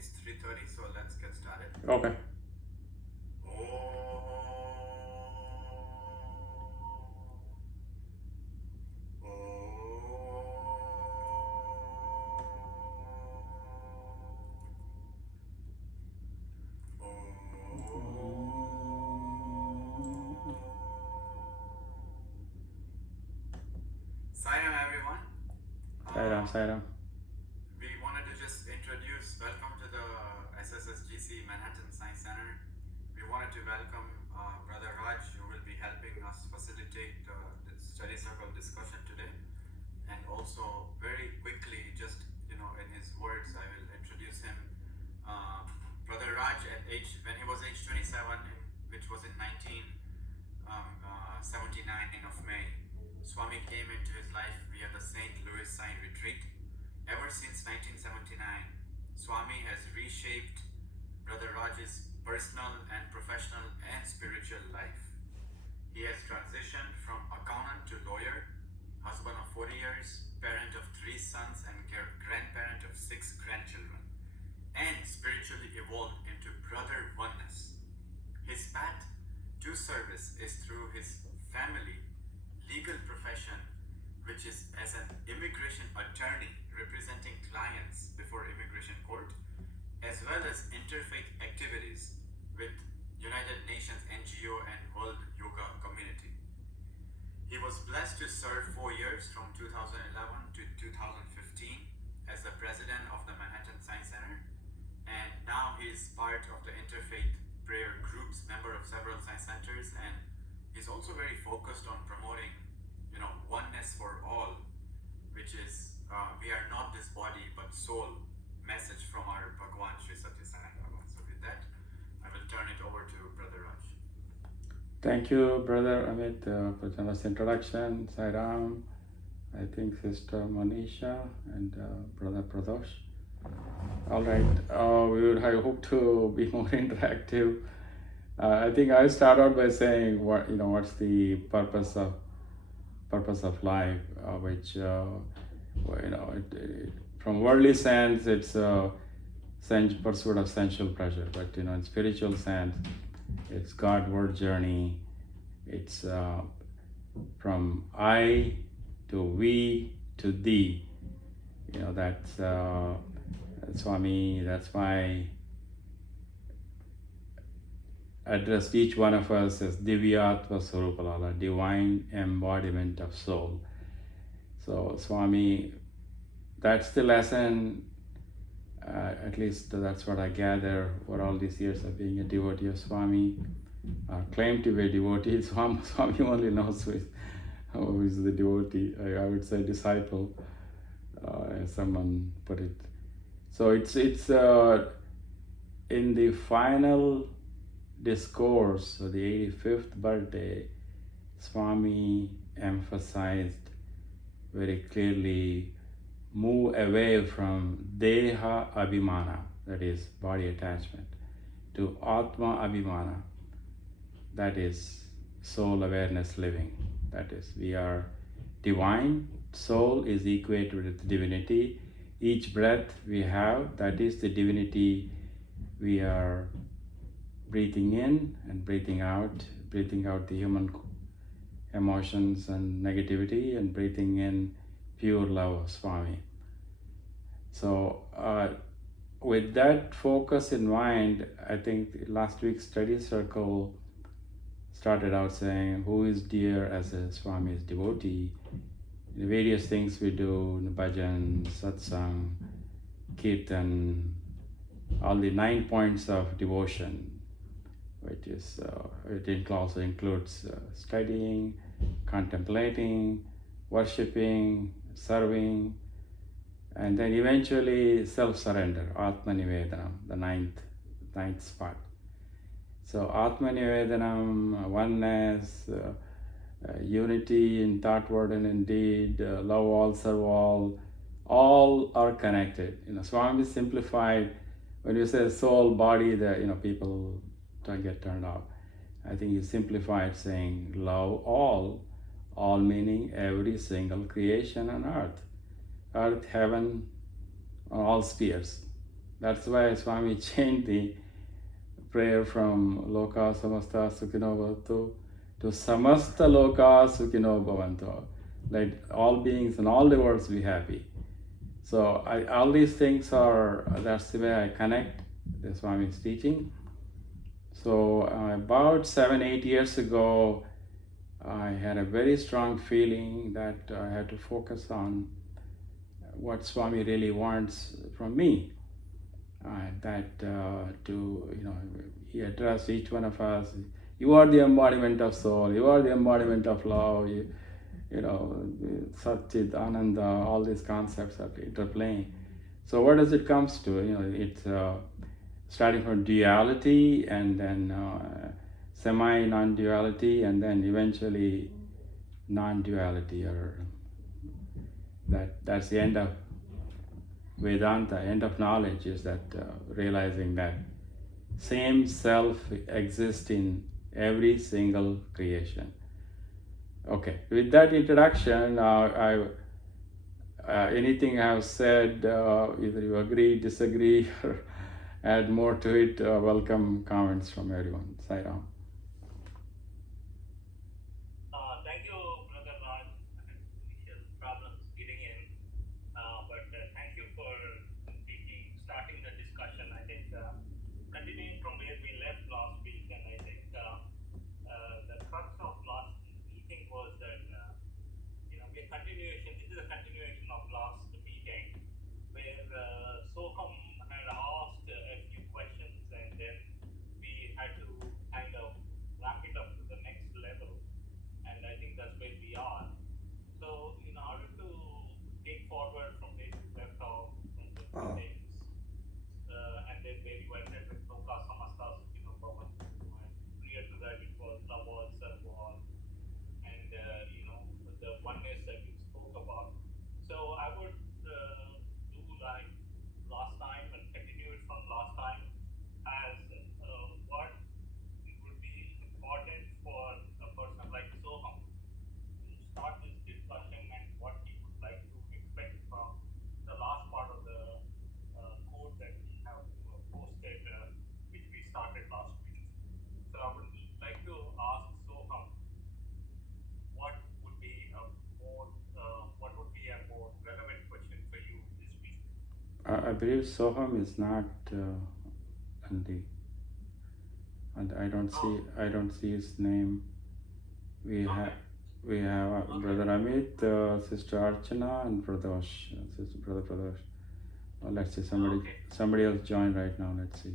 it's 3:30, so let's get started. Okay. Sairam, everyone. Sairam. We wanted to just introduce, welcome to the SSSGC Manhattan Science Center. We wanted to welcome Brother Raj, who will be helping us facilitate the study circle discussion today. And also, very quickly, just in his words, I will introduce him. Brother Raj, when he was age 27, which was in 1979 of May, Swami came into his life via the St. Louis Sign Retreat. Ever since 1979, Swami has reshaped Brother Raj's personal and professional and spiritual life. He has transitioned from accountant to lawyer, husband of 40 years, parent of 3 sons and grandparent of 6 grandchildren, and spiritually evolved into Brotheroneness. His path to service is through his family legal profession, which is as an immigration attorney representing clients before immigration court, as well as interfaith activities with United Nations NGO and World Yoga Community. He was blessed to serve 4 years from 2011 to 2015 as the president of the Manhattan Science Center, and now he is part of the interfaith prayer groups, member of several science centers, and he's also very focused on promoting, oneness for all, which is we are not this body but soul message from our Bhagwan Sri Satya Sai Baba. So with that, I will turn it over to Brother Raj. Thank you, Brother Amit, for this introduction. Sairam, I think Sister Monisha, and Brother Pradosh. All right, I hope to be more interactive. I think I start out by saying what's the purpose of life, which from worldly sense it's pursuit of sensual pleasure, but in spiritual sense it's Godward journey. It's from I to we to thee. That's Swami. That's why addressed each one of us as Divyatma Swarupalala, divine embodiment of soul. So Swami, that's the lesson, at least that's what I gather for all these years of being a devotee of Swami, claim to be a devotee. Swami only knows who is the devotee. I would say disciple, as someone put it. So it's in the final discourse of the 85th birthday, Swami emphasized very clearly, move away from Deha Abhimana, that is body attachment, to Atma Abhimana, that is soul awareness living. That is, we are divine, soul is equated with divinity. Each breath we have, that is the divinity we are breathing in and breathing out the human emotions and negativity, and breathing in pure love of Swami. So with that focus in mind, I think last week's study circle started out saying, who is dear as a Swami's devotee? The various things we do, bhajan, satsang, kirtan, all the 9 points of devotion, which is it also includes studying, contemplating, worshipping, serving, and then eventually self-surrender, Atma Nivedanam, the ninth spot. So Atma Nivedanam, oneness, unity in thought, word, and in deed, love all, serve all are connected. Swami simplified. When you say soul, body, people don't get turned off. I think he simplified saying love all meaning every single creation on earth, heaven, all spheres. That's why Swami changed the prayer from Loka Samasta Sukhino Bhavantu to Samasta Loka Sukhino Bhavantu. Let all beings in all the worlds be happy. So all these things are, that's the way I connect the Swami's teaching. So about 7-8 years ago, I had a very strong feeling that I had to focus on what Swami really wants from me. He addressed each one of us. You are the embodiment of soul. You are the embodiment of love. Satchit, Ananda, all these concepts are interplaying. So what does it comes to? It's starting from duality and then semi-non-duality and then eventually non-duality, or that's the end of Vedanta, end of knowledge, is that realizing that same self exists in every single creation. Okay, with that introduction, anything I have said, either you agree, disagree, or add more to it, welcome comments from everyone. Sai Ram. Thank you, Brother Raj. I had initial problems getting in, but thank you for starting the discussion. I think continuing from where we left last week, and I think the crux of last meeting was that this is a continuation of last meeting, where Soham had asked a few questions, and then we had to kind of wrap it up to the next level. And I think that's where we are. So, in order to take forward from where we left off from the things, and then where you ended with Loka Samasta Sukhino Bhavantu, and prior to that it was Lava Sarva, and the oneness that you spoke about. So I would do like last time and continue it from last time as what it would be important for a person like Soham to start this discussion and what he would like to expect from the last part of the code that we have posted, which we started last week. So I would like to ask Soham what would be a more relevant question for you this week. I believe Soham is not on the, and I don't see his name. We have Brother Amit, Sister Archana, and Brother Pradosh. Let's see, somebody else joined right now. Let's see.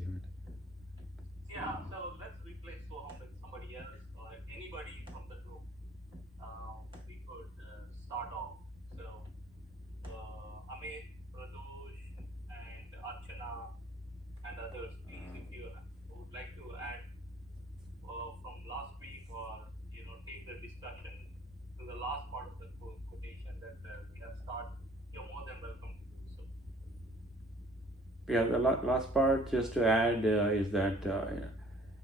Yeah, so let's replace Soham with somebody else or anybody from the group. We could start off. So Amit, Pradosh, and Archana, and others, please, if you would like to add from last week, or take the discussion to the last part of the quotation that we have started, you're more than welcome to do so. Yeah, the last part just to add is that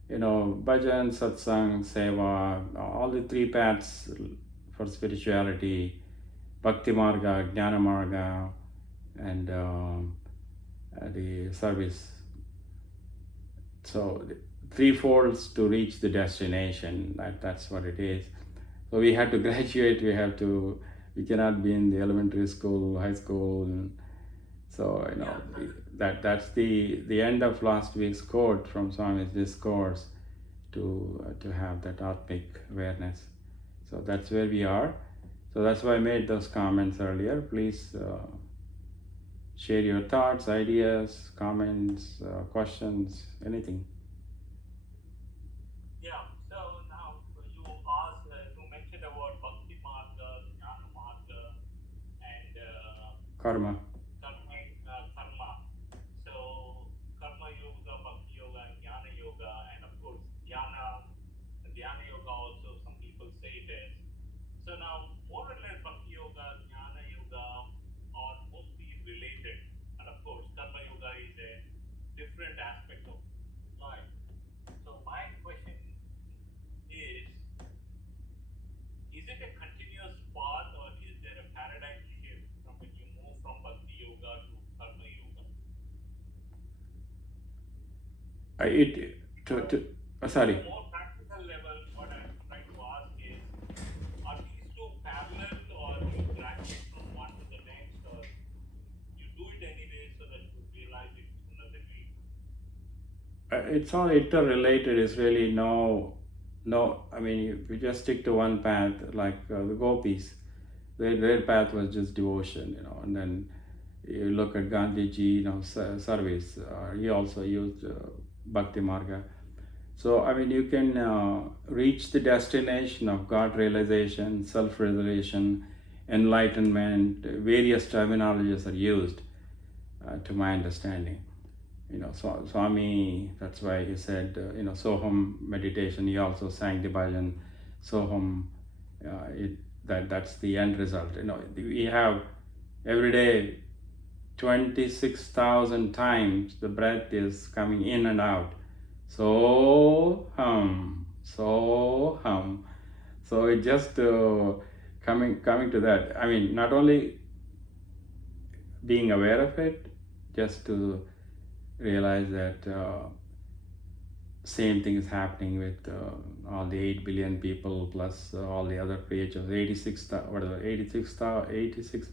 bhajan, satsang, seva, all the three paths for spirituality, bhakti marga, jnana marga, and the service. So three folds to reach the destination. That's what it is. So we have to graduate. We cannot be in the elementary school, high school. So that's the end of last week's quote from Swami's discourse, to have that Atmic awareness. So that's where we are. So that's why I made those comments earlier. Please share your thoughts, ideas, comments, questions, anything. Yeah, so now you mentioned about Bhakti Marga, Jnana Marga, and Karma. Karma. So Karma Yoga, Bhakti Yoga, and Jnana Yoga, and of course Dhyana Yoga also, some people say it is. So now, more or less, Bhakti Yoga, Jnana Yoga are mostly related, and of course Karma Yoga is a different aspect of life. So my question is it a continuous path, or is there a paradigm shift from when you move from Bhakti Yoga to Karma Yoga? it to sorry. More practical level, what I'm trying to ask is, are these two parallel, or you drag it from one to the next, or you do it anyway so that you realize it sooner than later? It's all interrelated. It's really no. I mean, if you just stick to one path, like the gopis, their path was just devotion, and then you look at Gandhiji, service. He also used Bhakti Marga. So, I mean, you can reach the destination of God realization, self realization, enlightenment. Various terminologies are used to my understanding. So Swami, that's why he said, Soham meditation. He also sang the bhajan, Soham. That's the end result. We have every day 26,000 times the breath is coming in and out. So hum. So it just coming to that. I mean, not only being aware of it, just to realize that same thing is happening with all the 8 billion people plus all the other creatures, 86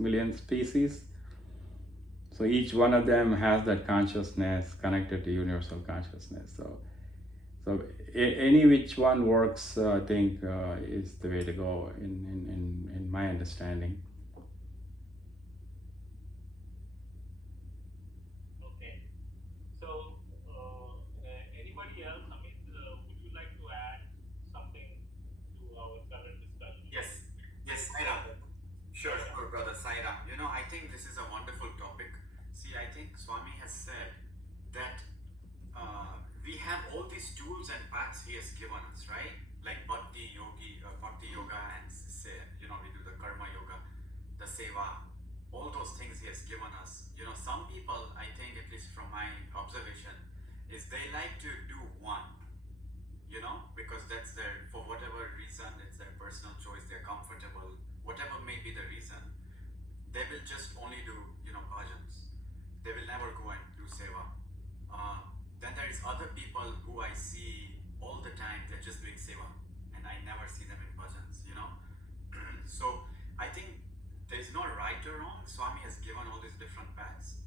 million species. So each one of them has that consciousness connected to universal consciousness. So any which one works, I think, is the way to go in my understanding. Okay. So, anybody else? Amit, would you like to add something to our current discussion? Yes, Sairam. Sure, brother Sairam. I think this is a wonderful topic. See, I think Swami has said that we have all these tools and paths he has given us, right? Like Bhakti Yoga, and we do the Karma Yoga, the Seva, all those things he has given us. Some people, I think, at least from my observation, is they like to do one, because that's for whatever reason, it's their personal choice, they're comfortable, whatever may be the reason, they will just only do, bhajans. They will never go and do seva. Then there is other people who I see all the time, they're just doing seva, and I never see them in bhajans, So I think there's no right or wrong. Swami has given all these different paths.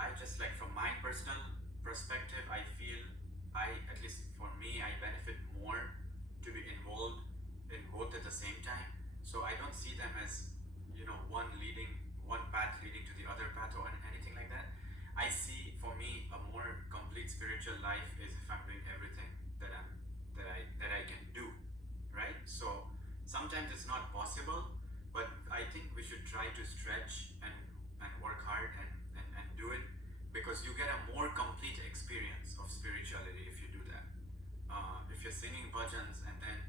I just, like, from my personal perspective, I feel at least for me, I benefit more to be involved in both at the same time. So I don't see them as, one path leading to the other path or anything like that. I see, for me, a more complete spiritual life is if I'm doing everything that I can do, right? So sometimes it's not possible, but I think we should try to stretch and work hard and do it, because you get a more complete experience of spirituality if you do that. If you're singing bhajans and then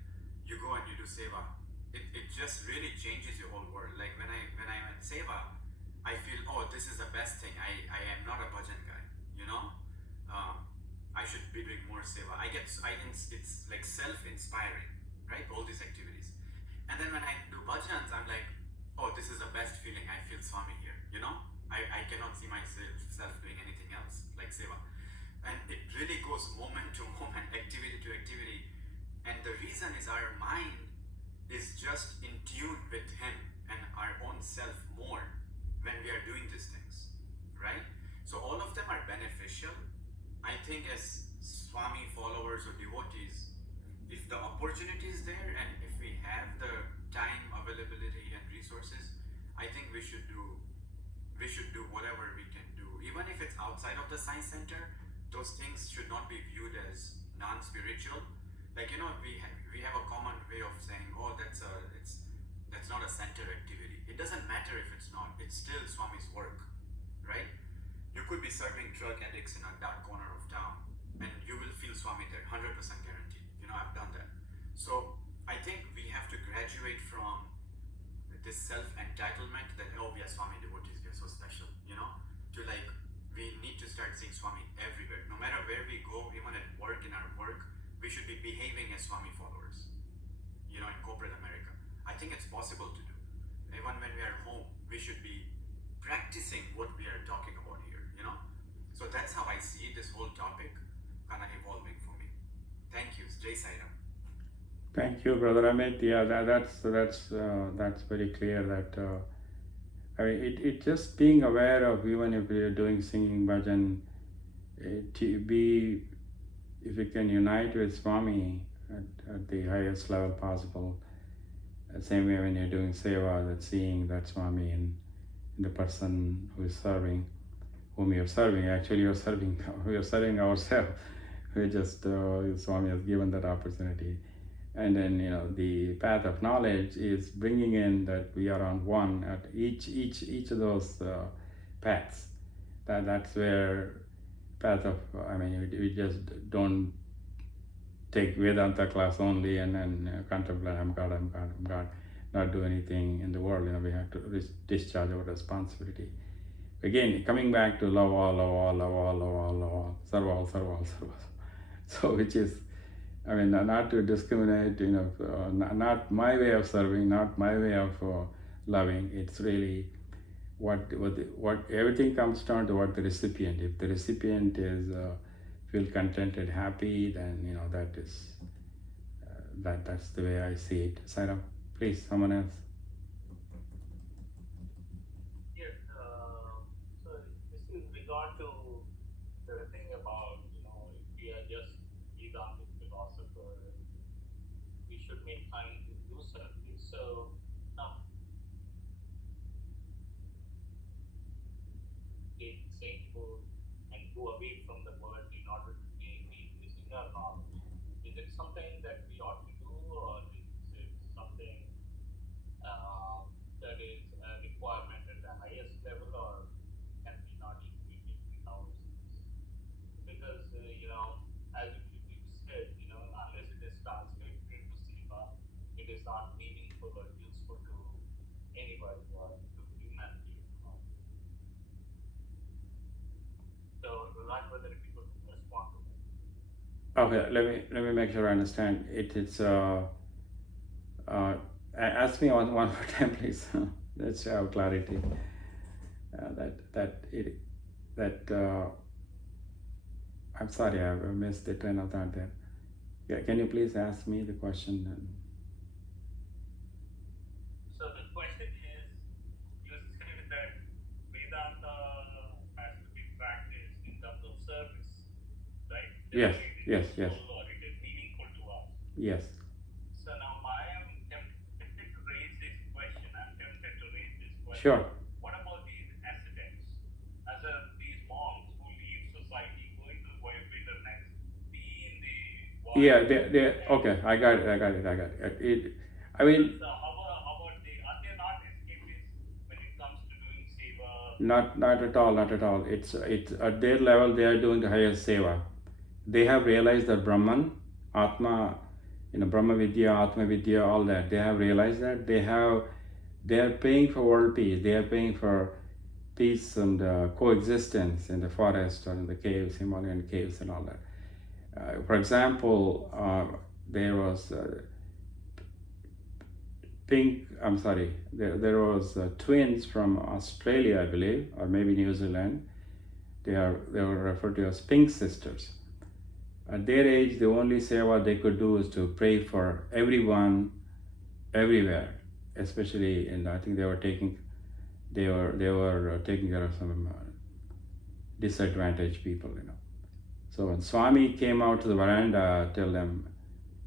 you go and you do seva, it just really changes your whole world. Like when I'm at seva, I feel, oh, this is the best thing. I am not a bhajan guy, I should be doing more seva. It's like self-inspiring, right? All these activities. And then when I do bhajans, I'm like, oh, this is the best feeling. I feel Swami here, I cannot see myself doing anything else like seva. And it really goes moment to moment, activity to activity. And the reason is our mind is just in tune with him and our own self more when we are doing these things, right? So all of them are beneficial. I think as Swami followers or devotees, if the opportunity is there and if we have the time, availability and resources, I think we should do whatever we can do. Even if it's outside of the science center, those things should not be viewed as non-spiritual. Like, we have a common way of saying, oh, that's not a center activity. It doesn't matter if it's not. It's still Swami's work, right? You could be serving drug addicts in a dark corner of town and you will feel Swami there, 100% guaranteed. I've done that. So I think we have to graduate from this self-entitlement that, oh, we are Swami devotees, we are so special, to like, we need to start seeing Swami everywhere. No matter where we go, even at work, in our work, we should be behaving as Swami followers, in corporate America. I think it's possible to do. Even when we are home, we should be practicing what we are talking about here, So that's how I see this whole topic. kind of evolving for me. Thank you. Jai Sai Ram. Thank you, Brother Amit. Yeah, that's very clear. That I mean, it just being aware of, even if you're doing singing bhajan, to be, if you can unite with Swami at the highest level possible. Same way when you're doing seva, that seeing that Swami in the person who is serving, whom you're serving. Actually, you're serving. We are serving ourselves. We just Swami has given that opportunity. And then the path of knowledge is bringing in that we are on one at each of those paths. That's where path of, I mean, we just don't take Vedanta class only and then contemplate I'm God, not do anything in the world. We have to discharge our responsibility. Again, coming back to love all, serve all. So which is, I mean, not to discriminate, not my way of serving, not my way of loving. It's really what everything comes down to what the recipient. If the recipient is feel contented, happy, then that is that's the way I see it. Sairam, please, someone else. Yes, so this is regard to the thing about, if we are just Vedantic philosopher, we should make time to do something. So now, get saintful and go away from the world in order to gain this inner knowledge. Is it something that we ought to do, or is it something that is a requirement at the highest level, or can we not equate it with ourselves? Because, as you said, unless it is translated into Siva, it is not meaningful or useful to anybody or to humanity. So, Raj, whether if you could respond to that. Okay, let me make sure I understand. It's ask me one more time, please. Let's have clarity. I'm sorry, I missed the train of thought there. Yeah, can you please ask me the question? So the question is, you said that Vedanta has to be practiced in terms of service, right? Yes, It is yes. useful or it is meaningful to us. Yes. So now I am tempted to raise this question. Sure. What about these ascetics? These monks who leave society, going to Brotheroneness, be in the Yeah, they okay. I got it. I mean, So how about they? Are they not escapists when it comes to doing seva? not at all. It's at their level they are doing the highest seva. They have realized that Brahman, Atma, Brahma Vidya, Atma Vidya, all that. They have realized that they are paying for world peace. They are paying for peace and coexistence in the forest or in the caves, Himalayan caves, and all that. For example, there was there was twins from Australia, I believe, or maybe New Zealand. They were referred to as Pink Sisters. At their age, the only seva they could do is to pray for everyone, everywhere. Especially, I think they were taking care of some disadvantaged people, So when Swami came out to the veranda,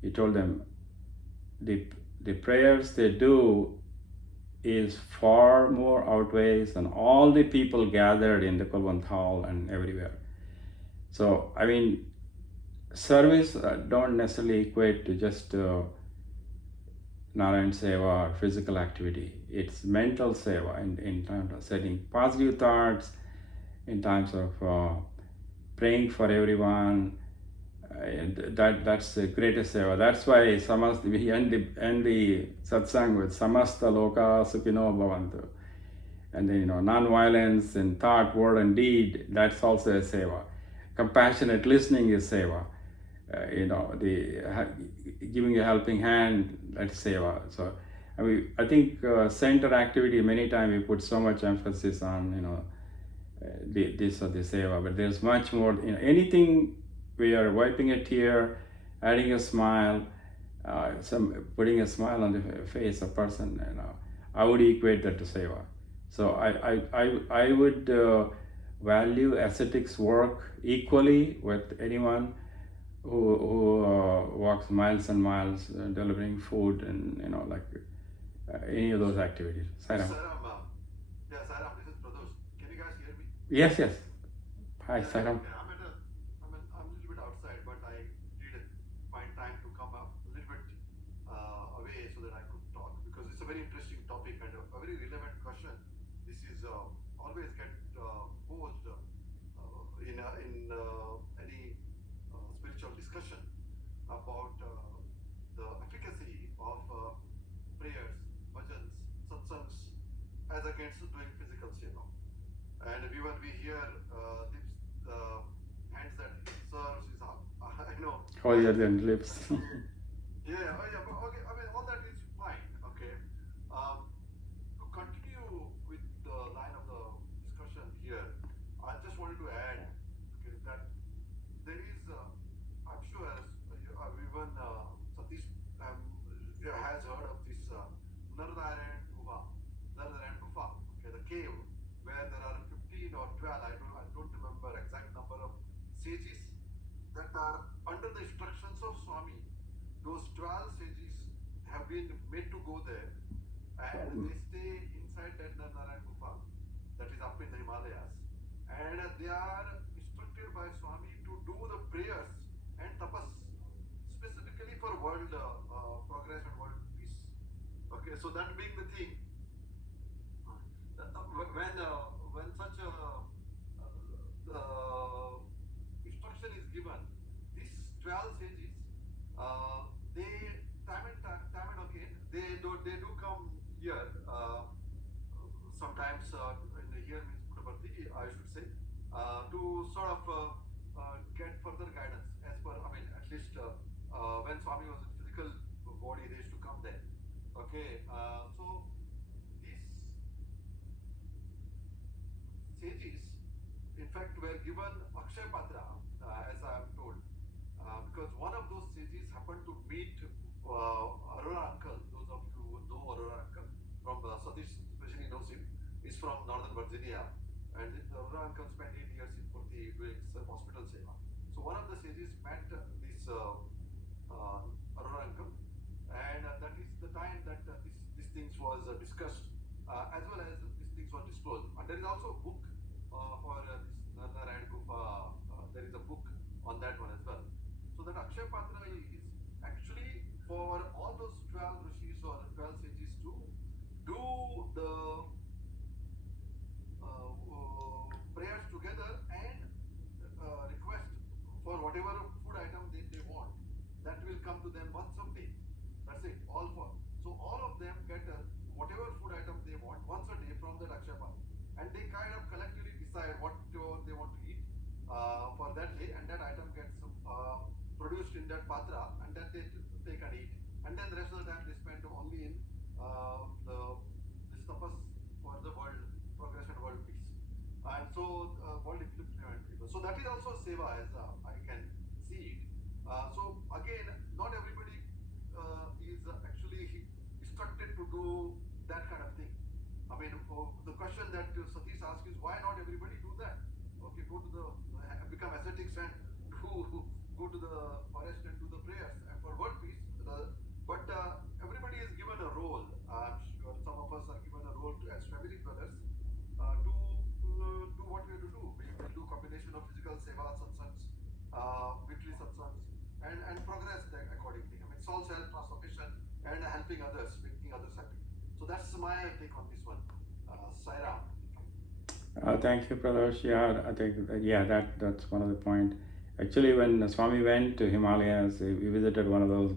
he told them, the prayers they do is far more outweighs than all the people gathered in the Kulwant Hall and everywhere. So, I mean, service don't necessarily equate to just Narayan Seva or physical activity. It's mental seva in terms of setting positive thoughts, in terms of praying for everyone. That's the greatest seva. That's why we end the satsang with Samasta Loka Sukhino Bhavantu. And then, non-violence in thought, word, and deed, that's also a seva. Compassionate listening is seva. Giving a helping hand, that's seva. So, I think center activity, many times we put so much emphasis on, this or the seva, but there's much more, anything we are wiping a tear, adding a smile, putting a smile on the face of person, I would equate that to seva. So I would value ascetics work equally with anyone who walks miles and miles delivering food and any of those activities. Sairam. Sairam, this is Pradosh. Can you guys hear me? Yes. Hi, Yeah, Sairam. okay. I'm a little bit outside, but I did find time to come up a little bit away so that I could talk, because it's a very interesting topic and a very relevant question. This is always get posed in any spiritual discussion about the efficacy of prayers, bhajans, satsangs as against doing physical seva. And when we hear these hands that serves is I know. Holier than lips. Yeah, but okay, I mean, all that is fine, okay. To continue with the line of the discussion here, I just wanted to add, okay, that there is, I'm sure even Satish has heard of this Nararayan Gufa, okay, the cave, where there are 15 or 12, I don't remember exact number of sages that are under the instructions of Swami. Those 12 sages have been made to go there, and they stay inside that Nararayan Gufa that is up in the Himalayas, and they are instructed by Swami to do the prayers and tapas specifically for world progress and world peace. Okay, so that being the thing, when such a instruction is given, these 12 sages, they time and again they do come here. Sometimes here means Puttaparthi, I should say, to sort of get further guidance as per. I mean, at least when Swami was in physical body, they used to come there. Okay, so these sages, in fact, were given Akshay Patra, as I am told, because one of those sages happened to meet Aurora Uncle. Those of you who know Aurora Uncle from Satish, especially knows him, is from Northern Virginia, and Aurora Uncle spent 8 years in Purti doing hospital seva. So one of the sages met this Aurora Uncle, and that is the time that these things was discussed, as well as these things were disclosed. And there is also a book for this Nararayan Gufa. There is a book on that one as well. So that Akshay Patra is actually for all those 12 rishis or 12 sages to do the prayers together and request for whatever food item they want. That will come to them once a day. That's it, all for. So all of them get whatever food item they want once a day from that Akshay Patra. And they kind of collectively decide what they want to eat for that day, and that item gets produced in that patra, and then they take and eat. And then the rest of the time they spend only in this tapas for the world progress and world peace. And so world implement people. So that is also seva, as I can see it. So again, not everybody is actually instructed to do that kind of thing. I mean, the question that Satish asked is, why not everybody do that? Okay, become ascetics and go to the forest and do the prayers and for world peace. But everybody is given a role. I'm sure some of us are given a role as family brothers to do what we have to do. We will do combination of physical seva, satsangs, weekly satsangs, and progress accordingly. I mean, soul self-transformation and helping others, making others happy. So that's my take on this one. Sairam. Thank you, Pradosh. Yeah, I think that's one of the point. Actually, when Swami went to Himalayas, he visited one of those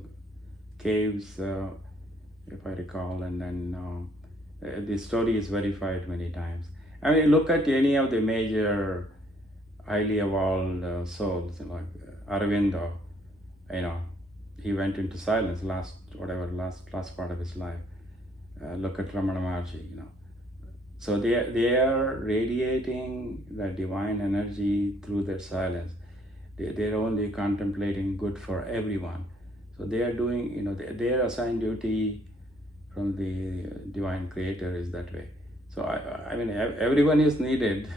caves, if I recall, and then the story is verified many times. I mean, look at any of the major highly evolved souls, like Aravindo. He went into silence last part of his life. Look at Ramana Maharshi, So they are radiating the divine energy through their silence. they're only contemplating good for everyone. So they are doing, their assigned duty from the divine creator is that way. So I mean, everyone is needed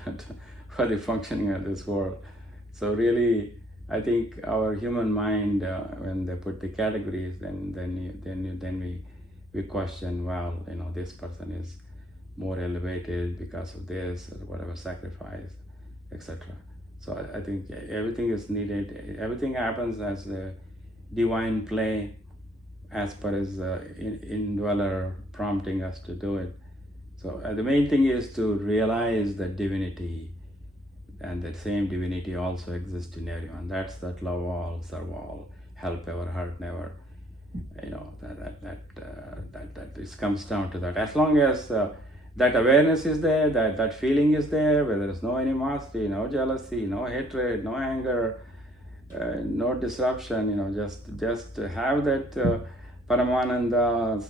for the functioning of this world. So really, I think our human mind, when they put the categories, then we question, well, this person is more elevated because of this or whatever sacrifice, etc. So I think everything is needed. Everything happens as a divine play, as per his indweller prompting us to do it. So the main thing is to realize that divinity, and that same divinity also exists in everyone. That's that love all, serve all, help ever, hurt never. That this comes down to that. As long as that awareness is there, that feeling is there, where there is no animosity, no jealousy, no hatred, no anger, no disruption, just have that Paramananda,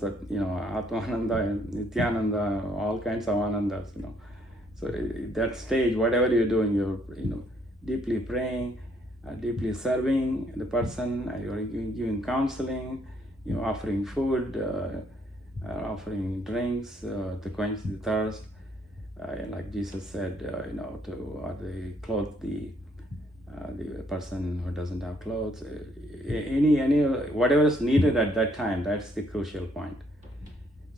Atmananda, Nityananda, all kinds of anandas, So that stage, whatever you're doing, you're deeply praying, deeply serving the person, you're giving counseling, offering food, offering drinks to quench the thirst, like Jesus said, to clothe the person who doesn't have clothes. Any whatever is needed at that time, that's the crucial point.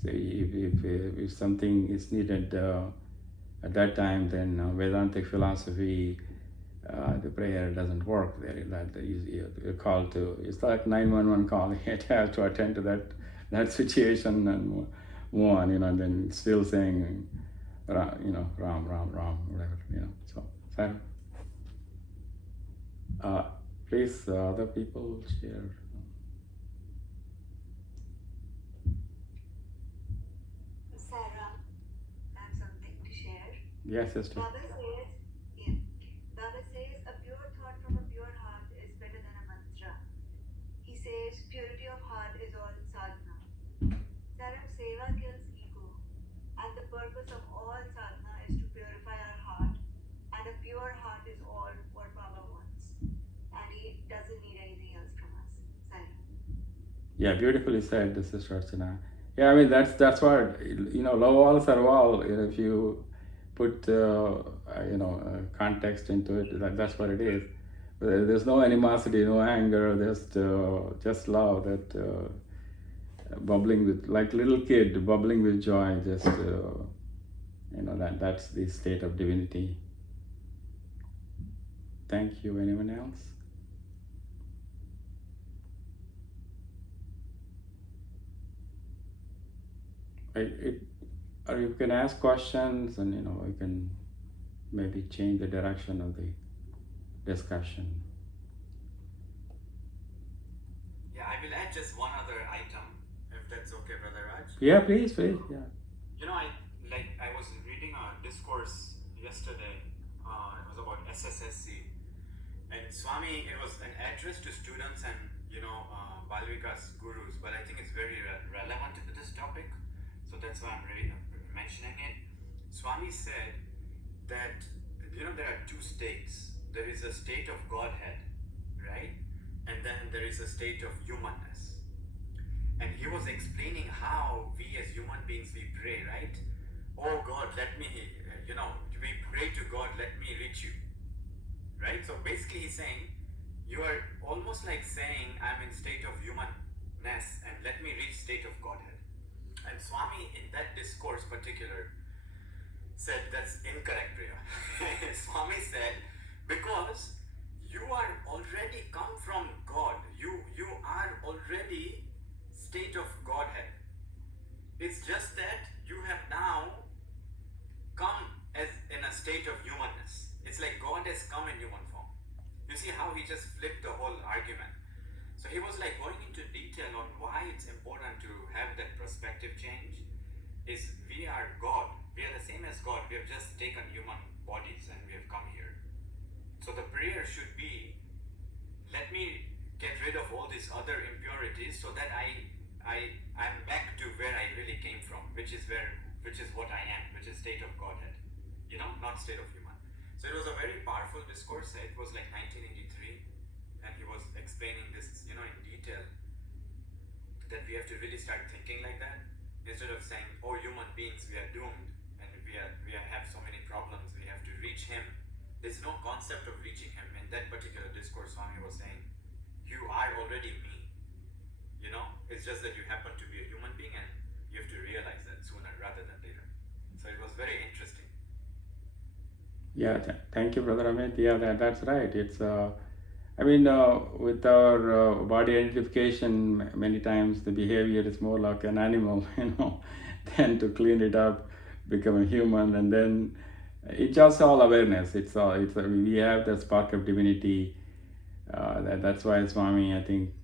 So if something is needed at that time, then Vedantic philosophy, the prayer doesn't work. You're called to, it's like 911 call. You have to attend to that situation and move on, and then still saying, Ram, whatever, So, Sarah. Please, other people share. Sarah, I have something to share. Yes, sister. Baba says, a pure thought from a pure heart is better than a mantra. He says, purity of heart is all sadhana. Sarah, seva kills ego, and the purpose of all sadhana is to purify our heart, and a pure heart is all what Baba wants, and he doesn't need anything else from us. Sarah. Yeah, beautifully said, Sister Archana. Yeah, I mean that's what love all, serve all. If you put context into it, that's what it is. There's no animosity, no anger. Just love that bubbling with, like little kid bubbling with joy. Just that's the state of divinity. Thank you. Anyone else? Or you can ask questions, and we can maybe change the direction of the discussion. Yeah, I will add just one other item, if that's okay, Brother Raj. Yeah, please, yeah. I was reading a discourse yesterday. It was about SSSC, and Swami, it was an address to students and Balvika's gurus, but I think it's very relevant to this topic, so that's why I'm really mentioning it. Swami said that there are two states. There is a state of Godhead, right? And then there is a state of humanness. And he was explaining how we as human beings, we pray, right? Oh God, let me, we pray to God, let me reach you, right? So basically he's saying, you are almost like saying, I'm in state of humanness and let me reach state of Godhead. And Swami in that discourse particular said that's incorrect prayer. Swami said, because you are already come from God. You are already state of Godhead. It's just that you have now come as in a state of humanness. It's like God has come in human form. You see how he just flipped the whole argument. So he was like going into detail on why it's important to have that perspective change. Is we are God. We are the same as God. We have just taken human bodies and we have come here. So the prayer should be, let me get rid of all these other impurities so that I'm back to where I really came from, which is what I am, which is state of Godhead. Not state of human. So it was a very powerful discourse. It was like 1983, and he was explaining this, in detail, that we have to really start thinking like that instead of saying, "Oh, human beings, we are doomed, and we have so many problems. We have to reach Him." There's no concept of reaching Him. In that particular discourse, Swami was saying, "You are already me. It's just that you happen to be a human being, and you have to realize that sooner rather than later." So it was very interesting. Yeah, thank you, Brother Amit. Yeah, that's right. It's with our body identification, many times the behavior is more like an animal, than to clean it up, become a human, and then it's just all awareness. We have the spark of divinity. That's why Swami, I think,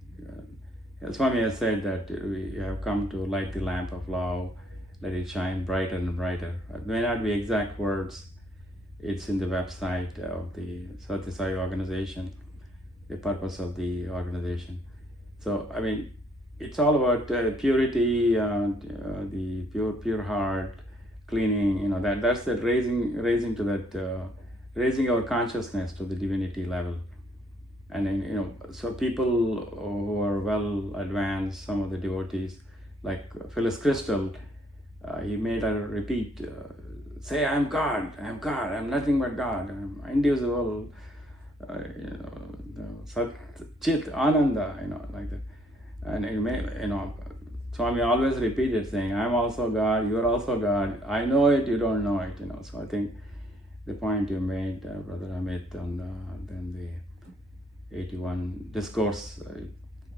Swami has said that we have come to light the lamp of love, let it shine brighter and brighter. It may not be exact words. It's in the website of the Satya Sai organization, the purpose of the organization. So, it's all about purity, the pure heart, cleaning. That's the raising to that, raising our consciousness to the divinity level. And then, so people who are well advanced, some of the devotees, like Phyllis Crystal, he made her repeat, say, "I'm God, I'm God, I'm nothing but God, I'm indivisible, Sat Chit Ananda," like that. And Swami always repeated saying, "I'm also God, you're also God, I know it, you don't know it," So I think the point you made, Brother Amit, on then the 81 discourse,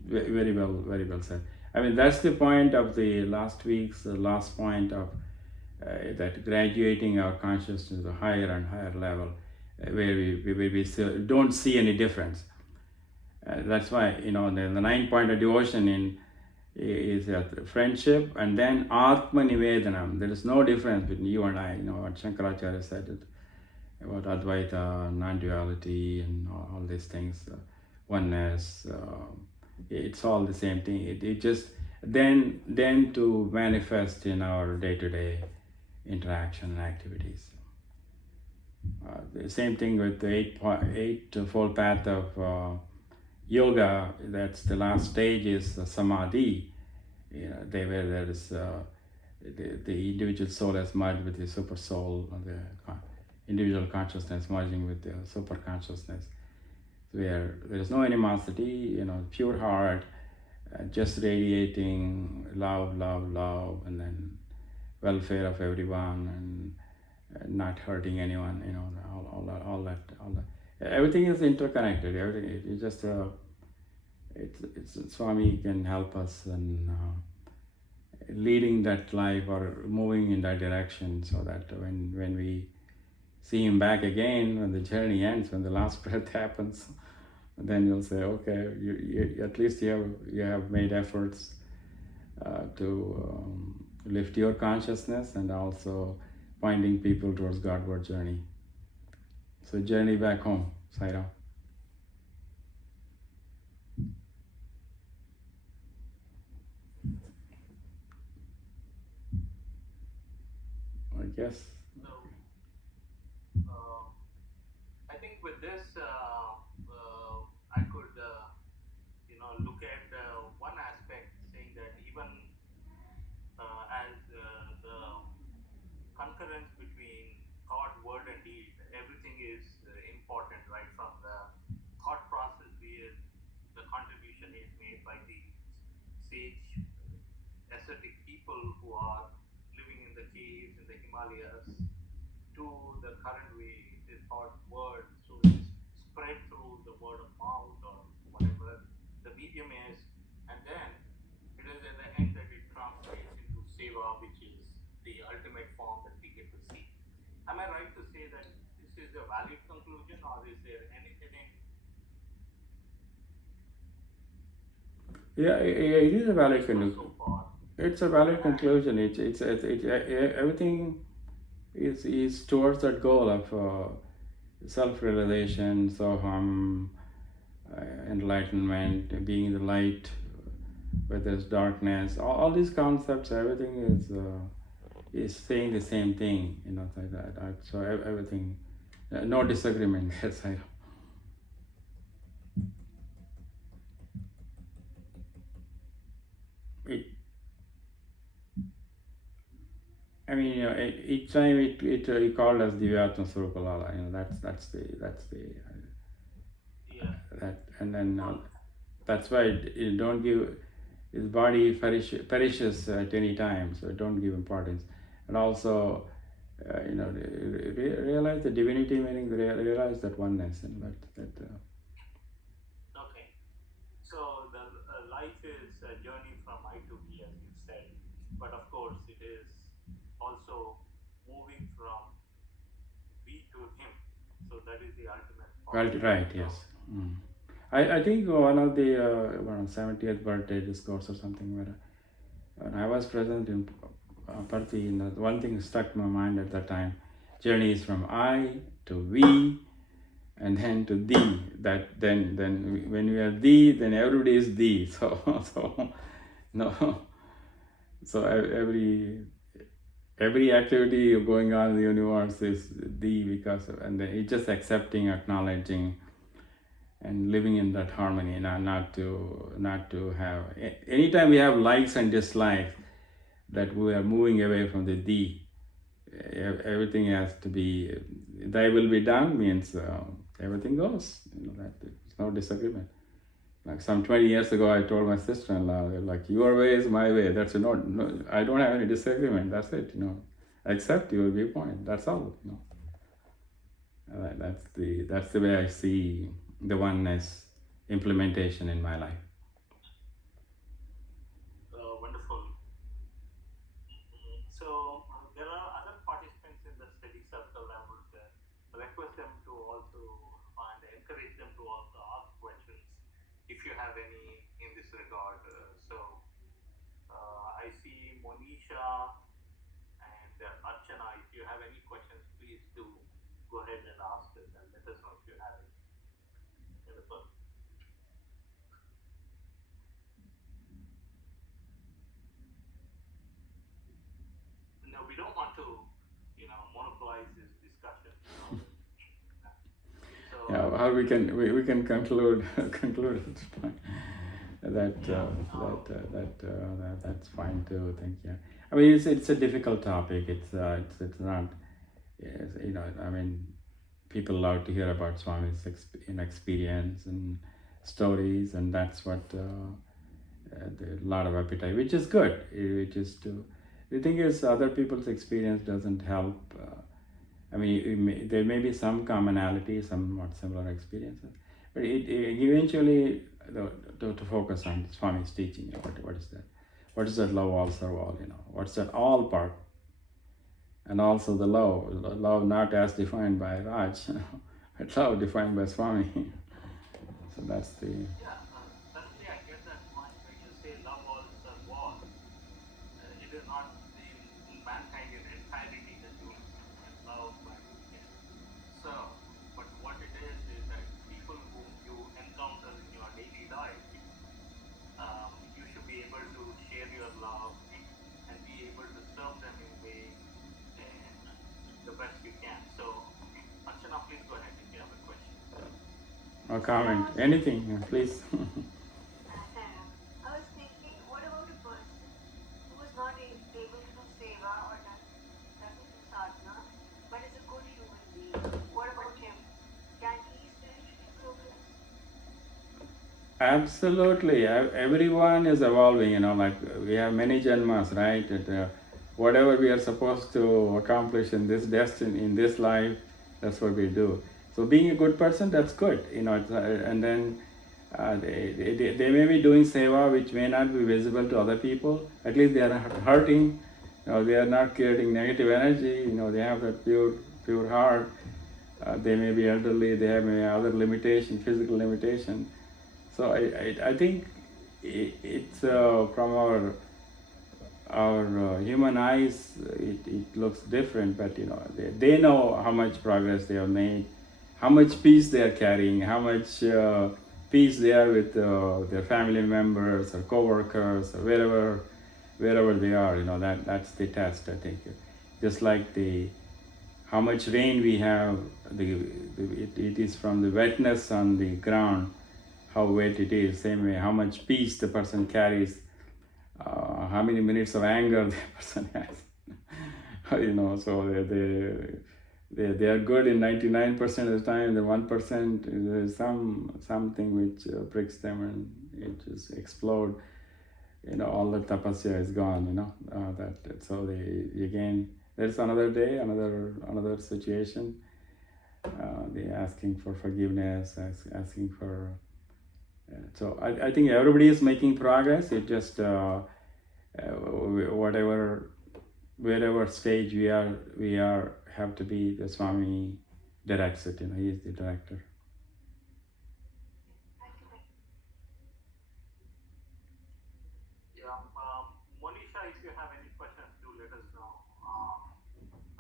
very well said. That's the point of the last week's last point of that graduating our consciousness to a higher and higher level, where we still don't see any difference. That's why the 9 point of devotion is friendship, and then Atma Nivedanam. There is no difference between you and I. What Shankaracharya said about Advaita, non-duality, and all these things, oneness. It's all the same thing. It just then to manifest in our day-to-day interaction and activities. The same thing with the eightfold path of yoga. That's the last stage is samadhi. Where there is the individual soul has merged with the super soul, the individual consciousness merging with the super consciousness, where there is no animosity, pure heart, just radiating love, and then welfare of everyone, and not hurting anyone. All that. Everything is interconnected. Everything. It's just it's Swami can help us in leading that life or moving in that direction, so that when we see him back again, when the journey ends, when the last breath happens, then you'll say, okay, you at least you have made efforts to lift your consciousness, and also pointing people towards Godward journey. So journey back home, Sai-Ram. I guess. So, I think with this, I could, look at one aspect, saying that even as the concurrence between thought, word, and deed, everything is important, right? From the thought process, where the contribution is made by the sage, ascetic people who are living in the caves in the Himalayas, to the current way they thought word, so it's spread through the word of mouth or whatever the medium is, and then it is at the end that it translates into seva, which is the ultimate form that we get to see. Am I right to say that this is a valid conclusion, or is there anything? Yeah, it is a valid conclusion. So far? It's a valid conclusion. It's everything is towards that goal of self-realization, soham, enlightenment, being the light where there's darkness. All these concepts, everything is saying the same thing, like that. So everything No disagreement. Yes, I know. It, I mean, each time it called us Divyatma Surupalala. That's the Yeah. that, and then that's why you don't give his body perishes at any time, so don't give importance. And also, realize the divinity, meaning realize that oneness, and that. Okay. So the life is a journey from I to B, as you said, but of course it is also moving from we to him. So that is the ultimate point. Right, yes. I think one of the 70th birthday discourse or something where when I was present in Parthi, one thing stuck in my mind at that time. Journey is from I to we, and then to thee. That then when we are thee, then everybody is thee. So no. So every activity going on in the universe is thee, because and then it's just accepting, acknowledging, and living in that harmony. Not to have, anytime we have likes and dislikes, that we are moving away from the thee. Everything has to be thy will be done, means everything goes. That there's no disagreement. Like some 20 years ago, I told my sister-in-law, like, your way is my way. That's no, I don't have any disagreement. That's it. I accept your viewpoint. That's all. That's the way I see the oneness implementation in my life. Wonderful. So there are other participants in the study circle. I would request them to also and encourage them to also ask questions if you have any in this regard. I see Monisha and Archana. If you have any questions, please do go ahead and ask us and let us know if you have any. Wonderful. No, we don't want to, monopolize this discussion. So, Yeah, how we can conclude conclude at this point. That's fine too. Thank you. I mean, it's a difficult topic. It's not. Yes, I mean, people love to hear about Swami's experience and stories, and that's what a lot of appetite, which is good. Which is to. The thing is, other people's experience doesn't help. I mean, there may be some commonality, somewhat similar experiences, but it eventually to focus on Swami's teaching. What is that? What is that love all serve all? What's that all part? And also the love not as defined by Raj, but love defined by Swami. So that's the. yeah, certainly I get that point when you say love all serve all. It is not the mankind in entirety that you love, but you can serve. But what it is that people whom you encounter in your daily life, you should be able to share your love and be able to serve them in way the best you can. So, Archana, please go ahead if you have a question. Or comment, anything, please. Sarah, I was thinking, what about a person who is not able to do seva or doesn't do sadhana, but is a good human being? What about him? Can he spiritually progress? Absolutely. Everyone is evolving, like we have many janmas, right? Whatever we are supposed to accomplish in this destiny, in this life, that's what we do. So being a good person, that's good, and then they may be doing seva which may not be visible to other people. At least they are not hurting, they are not creating negative energy, they have that pure heart. They may be elderly, they have other limitation, physical limitation. So I think it's from our human eyes, it looks different, but they know how much progress they have made, how much peace they are carrying, how much peace they are with their family members or co-workers or wherever they are. That's the test, I think. Just like the how much rain we have, it is from the wetness on the ground, how wet it is. Same way, how much peace the person carries, how many minutes of anger the person has. So they are good in 99% of the time. The 1% is something which pricks them and it just explode. All the tapasya is gone. So they again. There's another day, another situation. They asking for forgiveness, asking for. So I think everybody is making progress. It just wherever stage we are have to be, the Swami directs it. He is the director. Yeah, Monisha, if you have any questions, do let us know.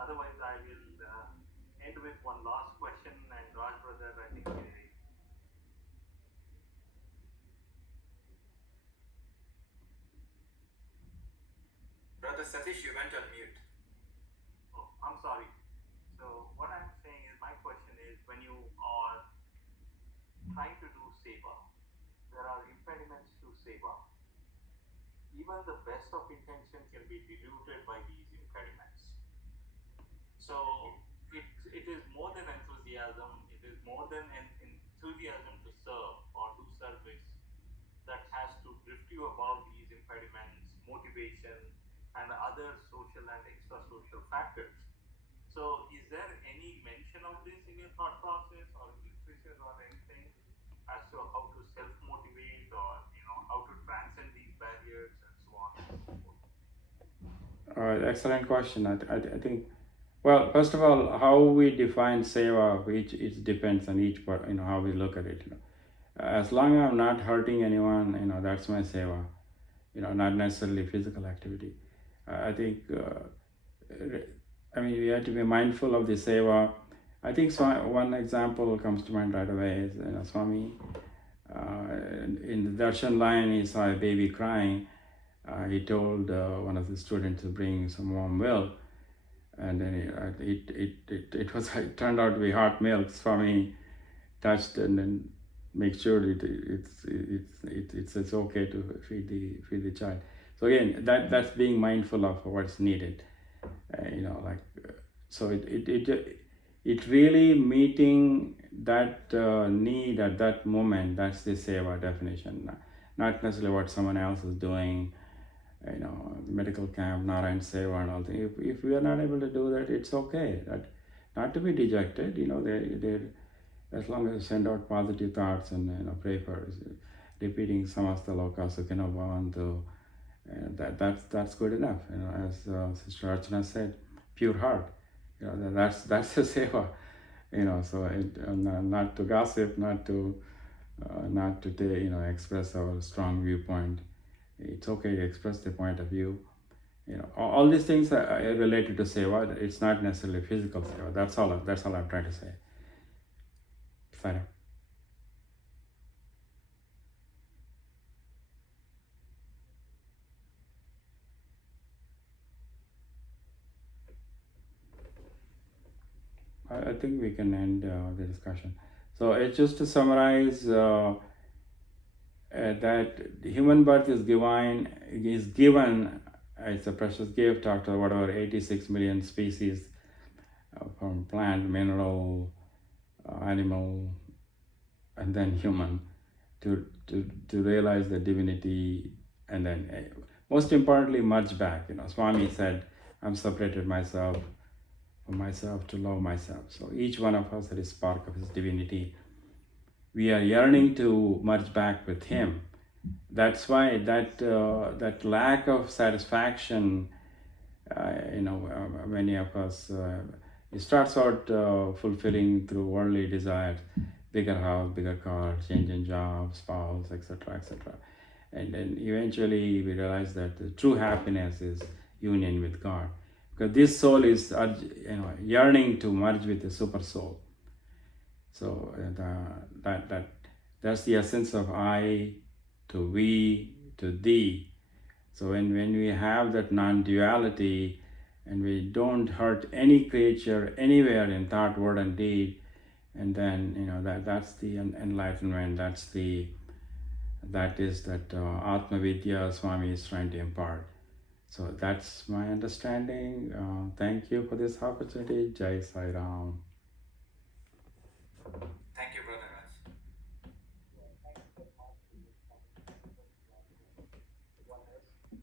Otherwise, I will end with one last question, and Raj brother, I think Brother Satish, you went on mute. Oh, I'm sorry. So what I'm saying is, my question is, when you are trying to do seva, there are impediments to seva. Even the best of intention can be diluted by these impediments. So it is more than enthusiasm, it is more than an enthusiasm to serve or do service that has to drift you above these impediments, motivation, and other social and extra-social factors. So is there any mention of this in your thought process or literature or anything as to how to self-motivate or how to transcend these barriers and so on and so forth? Excellent question. I think, well, first of all, how we define seva, it depends on each part, how we look at it. As long as I'm not hurting anyone, that's my seva. Not necessarily physical activity. I think, we have to be mindful of the seva. I think one example comes to mind right away is Swami. In the darshan line, he saw a baby crying. He told one of the students to bring some warm milk, and then it turned out to be hot milk. Swami touched and then make sure it's okay to feed the child. So again, that's being mindful of what's needed. So it really meeting that need at that moment. That's the seva definition, not necessarily what someone else is doing. Medical camp, Narayan Seva and all things. If we are not able to do that, it's okay. Not to be dejected. They as long as you send out positive thoughts and pray for repeating samasta loka sukhino bhavantu. That's good enough. As Sister Archana said, pure heart. That's the seva. So not to gossip, not to express our strong viewpoint. It's okay to express the point of view. All these things are related to seva. It's not necessarily physical seva. That's all I'm trying to say. Sarah. I think we can end the discussion. So it's just to summarize that human birth is given. It's a precious gift after whatever 86 million species from plant, mineral, animal, and then human to realize the divinity, and then most importantly merge back. Swami said, I'm separated myself from myself to love myself. So each one of us has a spark of his divinity. We are yearning to merge back with him. That's why that lack of satisfaction, many of us, it starts out fulfilling through worldly desires, bigger house, bigger car, change in job, spouse, etc., etc. And then eventually we realize that the true happiness is union with God. Because this soul is yearning to merge with the super soul. So that's the essence of I to we to thee. So when we have that non-duality, and we don't hurt any creature anywhere in thought, word, and deed. And then that's the enlightenment. That is Atma Vidya Swami is trying to impart. So that's my understanding. Thank you for this opportunity. Jai Sai Ram.